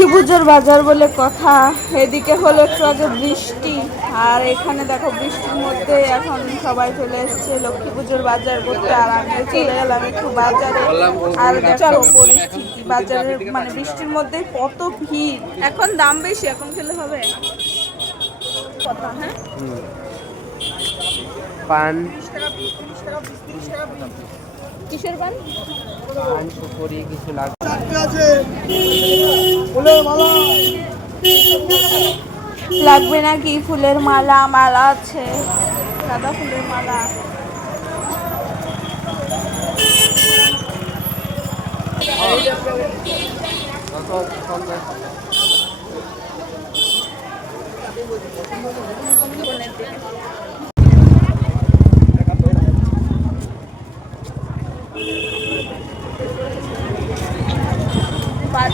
লক্ষ্মী পুজোর বাজার বলে কথা। এদিকে হলো একটু আগে বৃষ্টি। আর এখানে দেখো বৃষ্টির মধ্যে এখন সবাই চলে এসেছে লক্ষ্মী পুজোর বাজার করতে। আর আমিও চলে গেলাম একটু বাজারে। আর দেখো পরিস্থিতি বাজারের মানে বৃষ্টির মধ্যে কত ভিড়। এখন দাম বেশি এখন খেলে হবে। কথা হ্যাঁ? পান। কিসের পান? পান কিছু লাগবে লাগবে নাকি ফুলের মালা? মালা আছে। সাদা ফুলের মালা।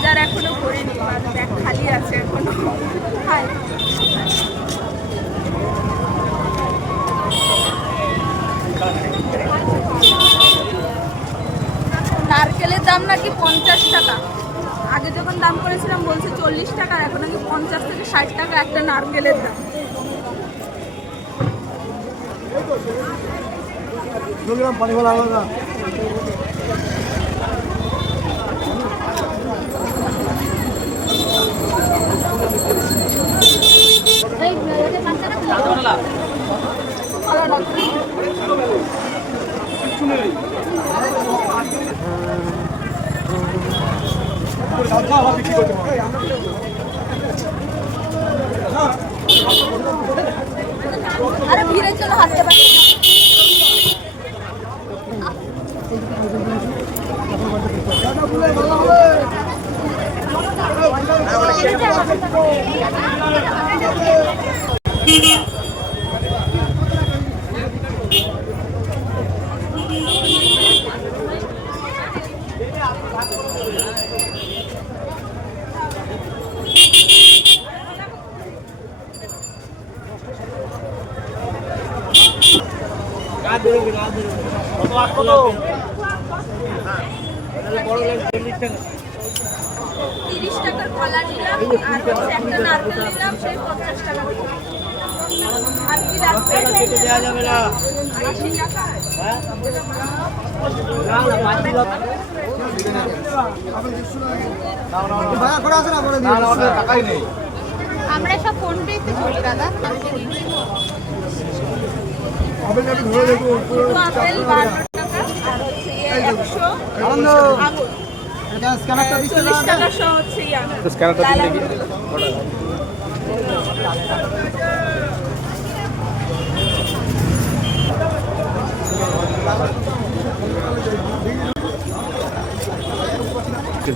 বাজার এখনও করিনি খালি আছে নারকেলের দাম নাকি পঞ্চাশ টাকা। আগে যখন দাম করেছিলাম, বলছে চল্লিশ টাকা, এখন নাকি পঞ্চাশ থেকে ষাট টাকা একটা নারকেলের দাম। আরে ভিড়ের জন্য হাঁটতে পারছি না। তিরিশ টাকার কলা নিলাম আর একটা নারকেল নিলাম সেই পঞ্চাশ টাকা আর কি লাগবে আশি টাকা আমরা সব ফোন পেতে চলি দাদা। আপেল টাকা আর হচ্ছে ইয়ে একশো আঙুর। চল্লিশ টাকা সহ হচ্ছে ইয়ে আঙুর। লাল আঙুর।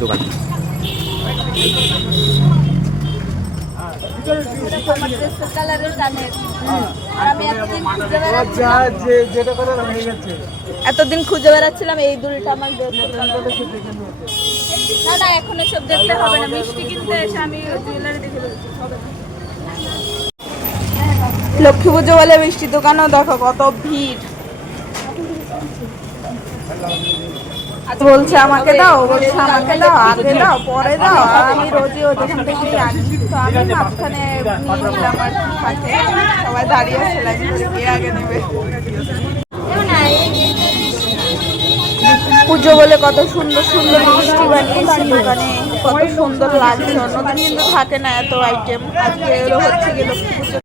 দোকান। এতদিন খুঁজে বেড়াচ্ছিলাম এই দুলটা আমার না না এখন এসব দেখতে হবে না। মিষ্টি কিনতে এসে আমি জুয়েলারি দেখে। লক্ষ্মী পুজো বলে মিষ্টি দোকানও দেখো কত ভিড়। বলছে আমাকে দাও, বলছে আমাকে দাও, আগে দাও, পরে দাও, আমি রোজই দোকান থেকেই আনি তো আমি মাঝখানে নিয়ে নিলাম আর কি সবাই দাঁড়িয়ে করে কে আগে নেবে? পুজো বলে কত সুন্দর সুন্দর মিষ্টি বানিয়েছে, দোকানে কত সুন্দর লাগছে, অন্যদিন কিন্তু থাকে না এত আইটেম আজকে হচ্ছে লক্ষ্মী পুজো।